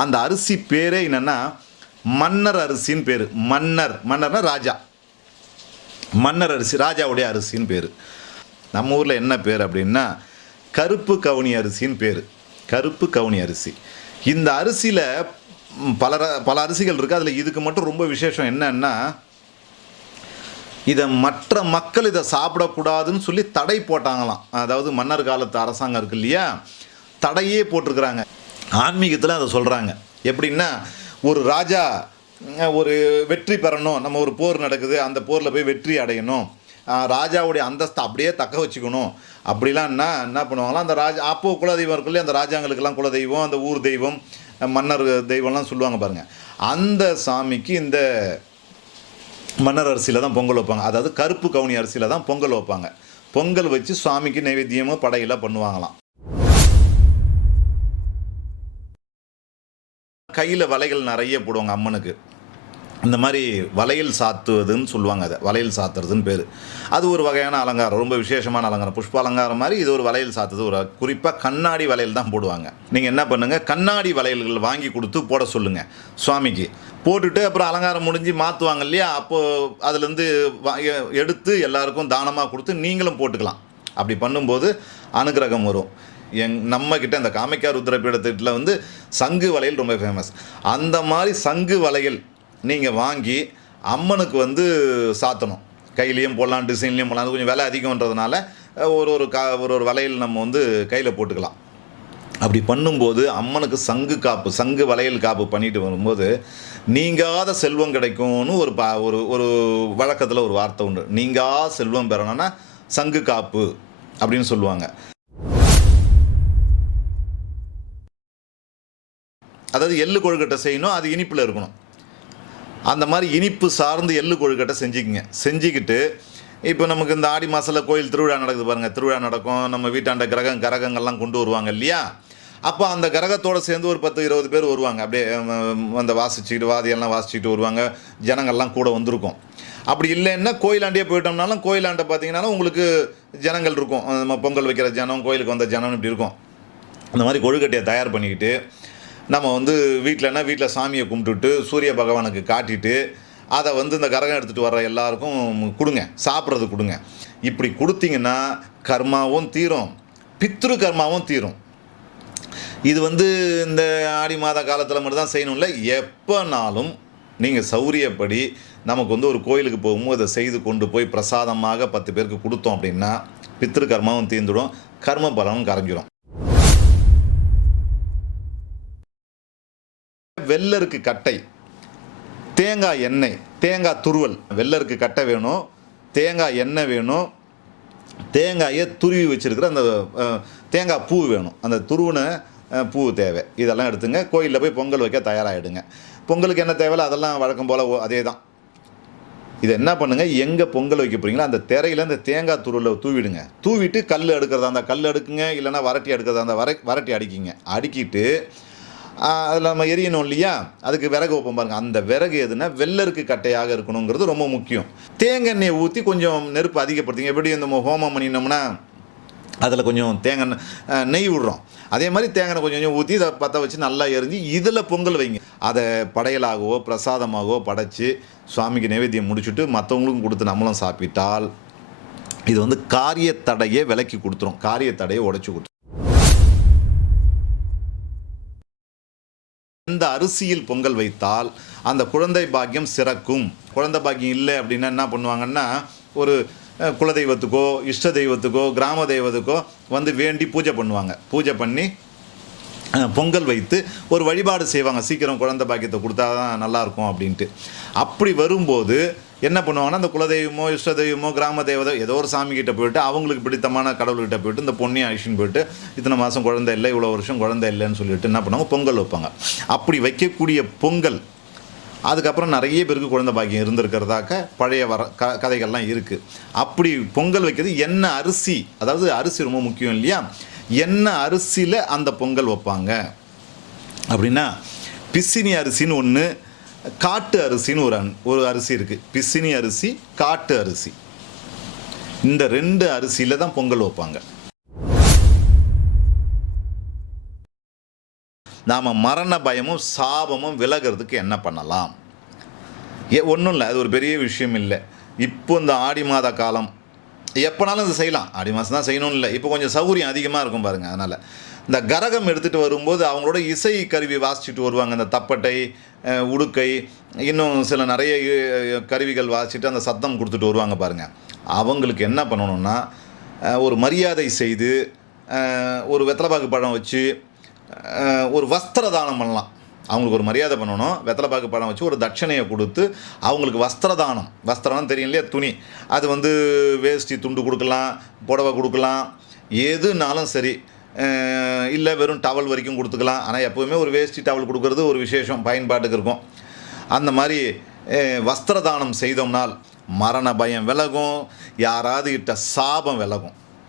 அந்த அரிசி பேரே என்னென்னா மன்னர் அரிசின்னு பேர். மன்னர். மன்னர்னா ராஜா. மன்னர் அரிசி ராஜாவுடைய அரிசின்னு பேர். நம்ம ஊரில் என்ன பேர் அப்படின்னா கருப்பு கவுனி அரிசின்னு பேர். கருப்பு கவுனி அரிசி. இந்த அரிசியில் பல பல அரிசிகள் இருக்குது அதில் இதுக்கு மட்டும் ரொம்ப விசேஷம் என்னன்னா இதை மற்ற மக்கள் இதை சாப்பிடக்கூடாதுன்னு சொல்லி தடை போட்டாங்களாம். அதாவது மன்னர் காலத்து அரசாங்கம் இருக்கு இல்லையா? தடையே போட்டிருக்கிறாங்க. ஆன்மீகத்தில் அதை சொல்கிறாங்க எப்படின்னா ஒரு ராஜா ஒரு வெற்றி பெறணும். நம்ம ஒரு போர் நடக்குது அந்த போரில் போய் வெற்றி அடையணும். ராஜாவுடைய அந்தஸ்தை அப்படியே தக்க வச்சுக்கணும். அப்படிலாம் என்ன என்ன பண்ணுவாங்களாம் அந்த ராஜா அப்போ குலதெய்வம் இருக்குல்லையே அந்த ராஜாங்களுக்கெல்லாம் குலதெய்வம் அந்த ஊர் தெய்வம் மன்னர் தெய்வம்லாம் சொல்லுவாங்க பாருங்கள் அந்த சாமிக்கு இந்த மன்னர் அரிசியில் தான் பொங்கல் வைப்பாங்க. அதாவது கருப்பு கவுனி அரிசியில் தான் பொங்கல் வைப்பாங்க. பொங்கல் வச்சு சுவாமிக்கு நைவேத்தியமும் படையெல்லாம் பண்ணுவாங்களாம். கையில் வலைகள் நிறைய போடுவாங்க அம்மனுக்கு. இந்த மாதிரி வளையல் சாத்துவதுன்னு சொல்லுவாங்க அதை. வளையல் சாத்துறதுன்னு பேர். அது ஒரு வகையான அலங்காரம். ரொம்ப விசேஷமான அலங்காரம். புஷ்ப அலங்காரம் மாதிரி இது ஒரு வளையல் சாத்துறது ஒரு குறிப்பாக கண்ணாடி வளையல் தான் போடுவாங்க. நீங்கள் என்ன பண்ணுங்கள் கண்ணாடி வளையல்கள் வாங்கி கொடுத்து போட சொல்லுங்கள் சுவாமிக்கு. போட்டுட்டு அப்புறம் அலங்காரம் முடிஞ்சு மாற்றுவாங்க இல்லையா? அப்போது அதுலேருந்து எடுத்து எல்லாருக்கும் தானமாக கொடுத்து நீங்களும் போட்டுக்கலாம். அப்படி பண்ணும்போது அனுகிரகம் வரும். எங் நம்மக்கிட்ட அந்த காமைக்கார் காமிக்கா ருத்ரபீடத்தில் வந்து சங்கு வளையல் ரொம்ப ஃபேமஸ் அந்த மாதிரி சங்கு வளையல் நீங்கள் வாங்கி அம்மனுக்கு வந்து சாத்தணும். கையிலையும் போடலாம் டிசைன்லேயும் போடலாம். அது கொஞ்சம் விலை அதிகம்ன்றதுனால ஒரு ஒரு கா ஒரு ஒரு வளையல் நம்ம வந்து கையில் போட்டுக்கலாம். அப்படி பண்ணும்போது அம்மனுக்கு சங்கு காப்பு சங்கு வளையல் காப்பு பண்ணிட்டு வரும்போது நீங்காத செல்வம் கிடைக்கும்னு ஒரு பா ஒரு ஒரு வழக்கத்தில் ஒரு வார்த்தை உண்டு. நீங்கா செல்வம் பெறணும்னா சங்கு காப்பு அப்படின்னு சொல்லுவாங்க. அதாவது எள்ளு கொழுக்கட்டை செய்யணும் அது இனிப்பில் இருக்கணும். அந்த மாதிரி இனிப்பு சார்ந்து எள்ளு கொழுக்கட்டை செஞ்சுக்கிங்க. செஞ்சுக்கிட்டு இப்போ நமக்கு இந்த ஆடி மாதத்தில் கோயில் திருவிழா நடக்குது பாருங்கள் திருவிழா நடக்கும் நம்ம வீட்டாண்ட கிரகம் கரகங்கள்லாம் கொண்டு வருவாங்க இல்லையா? அப்போ அந்த கிரகத்தோடு சேர்ந்து ஒரு பத்து இருபது பேர் வருவாங்க. அப்படியே அந்த வாசிச்சுக்கிட்டு வாதியெல்லாம் வாசிச்சுக்கிட்டு வருவாங்க. ஜனங்கள்லாம் கூட வந்திருக்கும். அப்படி இல்லைன்னா கோயிலாண்டியே போயிட்டோம்னாலும் கோயிலாண்ட பார்த்தீங்கன்னாலும் உங்களுக்கு ஜனங்கள் இருக்கும். நம்ம பொங்கல் வைக்கிற ஜனம் கோயிலுக்கு வந்த ஜனம் இப்படி இருக்கும். அந்த மாதிரி கொழுக்கட்டையை தயார் பண்ணிக்கிட்டு நம்ம வந்து வீட்டிலனா வீட்டில் சாமியை கும்பிட்டுட்டு சூரிய பகவானுக்கு காட்டிட்டு அதை வந்து இந்த கரகம் எடுத்துகிட்டு வர்ற எல்லாருக்கும் கொடுங்க சாப்பிட்றது கொடுங்க. இப்படி கொடுத்தீங்கன்னா கர்மாவும் தீரும் பித்ரு கர்மாவும் தீரும். இது வந்து இந்த ஆடி மாத காலத்தில் மட்டும் தான் எப்போனாலும் நீங்கள் சௌரியப்படி நமக்கு வந்து ஒரு கோயிலுக்கு போகும்போது அதை செய்து கொண்டு போய் பிரசாதமாக பத்து பேருக்கு கொடுத்தோம் அப்படின்னா பித்திரு கர்மாவும் தீர்ந்துடும் கர்ம பலனும் கரைஞ்சிடும் வெள்ளருக்கு கட்டை. தேங்காய் எண்ணெய் தேங்காய் துருவல். வெள்ளருக்கு கட்டை வேணும் தேங்காய் எண்ணெய் வேணும் தேங்காயை துருவி வச்சுருக்கிற அந்த தேங்காய் பூ வேணும். அந்த துருவின பூ தேவை. இதெல்லாம் எடுத்துங்க. கோயிலில் போய் பொங்கல் வைக்க தயாராகிடுங்க பொங்கலுக்கு என்ன தேவையில்ல அதெல்லாம் வழக்கம் போல் அதே தான் இதை என்ன பண்ணுங்கள் எங்கே பொங்கல் வைக்க போகிறீங்களோ அந்த திரையில் இந்த தேங்காய் துருவில் தூவிடுங்க. தூவிட்டு கல் எடுக்கிறதா இருந்தால் கல் எடுக்குங்க. இல்லைன்னா வரட்டி எடுக்கிறதா இருந்தால் வர வரட்டி அடிக்கிங்க. அடிக்கிட்டு அதில் நம்ம எரியணும் இல்லையா? அதுக்கு விறகு வைப்போம் பாருங்கள் அந்த விறகு எதுனா வெள்ளருக்கு கட்டையாக இருக்கணுங்கிறது ரொம்ப முக்கியம். தேங்காய் எண்ணெயை ஊற்றி கொஞ்சம் நெருப்பு அதிகப்படுத்திங்க. எப்படி இந்த ஹோமம் பண்ணினோம்னா அதில் கொஞ்சம் தேங்காய் எண்ணெய், நெய் விடுறோம். அதே மாதிரி தேங்காய் எண்ணெய் கொஞ்சம் கொஞ்சம் ஊற்றி இதை பற்ற வச்சு நல்லா எரிஞ்சு இதில் பொங்கல் வைங்க. அதை படையலாகவோ பிரசாதமாகவோ படைச்சு சுவாமிக்கு நைவேத்தியம் முடிச்சுட்டு மற்றவங்களுக்கும் கொடுத்து நம்மளும் சாப்பிட்டால் இது வந்து காரிய தடையை விலக்கி கொடுத்துரும். காரிய தடையை உடச்சி கொடுத்துரும். அரிசியில் பொங்கல் வைத்தால் அந்த குழந்தை பாக்கியம் சிறக்கும். குழந்தை பாக்கியம் இல்லை அப்படின்னா என்ன பண்ணுவாங்கன்னா ஒரு குலதெய்வத்துக்கோ இஷ்ட தெய்வத்துக்கோ கிராம தெய்வத்துக்கோ வந்து வேண்டி பூஜை பண்ணுவாங்க. பூஜை பண்ணி பொங்கல் வைத்து ஒரு வழிபாடு செய்வாங்க. சீக்கிரம் குழந்தை பாக்கியத்தை கொடுத்தா தான் நல்லாயிருக்கும் அப்படின்ட்டு. அப்படி வரும்போது என்ன பண்ணுவாங்கன்னா அந்த குலதெய்வமோ இஷ்ட தெய்வமோ கிராம தேவதோ ஏதோ ஒரு சாமிக்கிட்ட போயிட்டு அவங்களுக்கு பிடித்தமான கடவுள்கிட்ட போயிட்டு இந்த பொண்ணையும் அழிச்சுன்னு போயிட்டு இத்தனை மாதம் குழந்தை இல்லை இவ்வளோ வருஷம் குழந்தை இல்லைன்னு சொல்லிட்டு என்ன பண்ணுவாங்க? பொங்கல் வைப்பாங்க. அப்படி வைக்கக்கூடிய பொங்கல் அதுக்கப்புறம் நிறைய பேருக்கு குழந்தை பாக்கியம் இருந்திருக்கிறதாக்க பழைய வர க கதைகள்லாம் இருக்குது அப்படி பொங்கல் வைக்கிறது என்ன அரிசி அதாவது அரிசி ரொம்ப முக்கியம் இல்லையா? என்ன அரிசியில் அந்த பொங்கல் வைப்பாங்க. அப்படின்னா பிசினி அரிசின்னு ஒன்று காட்டு அரிசின்னு ஒரு அன்- ஒரு அரிசி இருக்குது பிசினி அரிசி காட்டு அரிசி. இந்த ரெண்டு அரிசியில் தான் பொங்கல் வைப்பாங்க. நாம் மரண பயமும் சாபமும் விலகிறதுக்கு என்ன பண்ணலாம்? ஏ ஒன்றும் இல்லை. அது ஒரு பெரிய விஷயம் இல்லை. இப்போ இந்த ஆடி மாத காலம் எப்போனாலும் இது செய்யலாம். ஆடி மாதம் தான் செய்யணும்னு இல்லை. இப்போ கொஞ்சம் சௌகரியம் அதிகமாக இருக்கும் பாருங்கள் அதனால். இந்த கரகம் எடுத்துகிட்டு வரும்போது அவங்களோட இசை கருவி வாசிச்சுட்டு வருவாங்க. அந்த தப்பட்டை உடுக்கை இன்னும் சில நிறைய கருவிகள் வாசிச்சுட்டு அந்த சத்தம் கொடுத்துட்டு வருவாங்க பாருங்கள் அவங்களுக்கு என்ன பண்ணணும்னா ஒரு மரியாதை செய்து ஒரு வெத்தலைப்பாக்கு பழம் வச்சு ஒரு வஸ்திர தானம் பண்ணலாம். அவங்களுக்கு ஒரு மரியாதை பண்ணணும். வெத்தலைப்பாக்கு பழம் வச்சு ஒரு தட்சணையை கொடுத்து அவங்களுக்கு வஸ்திர தானம் வஸ்திரம் தெரியும் இல்லையா? துணி. அது வந்து வேஷ்டி துண்டு கொடுக்கலாம் புடவை கொடுக்கலாம். எதுனாலும் சரி இல்லை வெறும் டவல் வரைக்கும் கொடுத்துக்கலாம். ஆனால் எப்போவுமே ஒரு வேஷ்டி டவல் கொடுக்கறது ஒரு விசேஷம் பயன்பாட்டுக்கு இருக்கும். அந்த மாதிரி வஸ்திரதானம் வஸ்திர தானம் செய்தோம்னால் மரண பயம் விலகும் யாராவது இட்ட சாபம் விலகும்.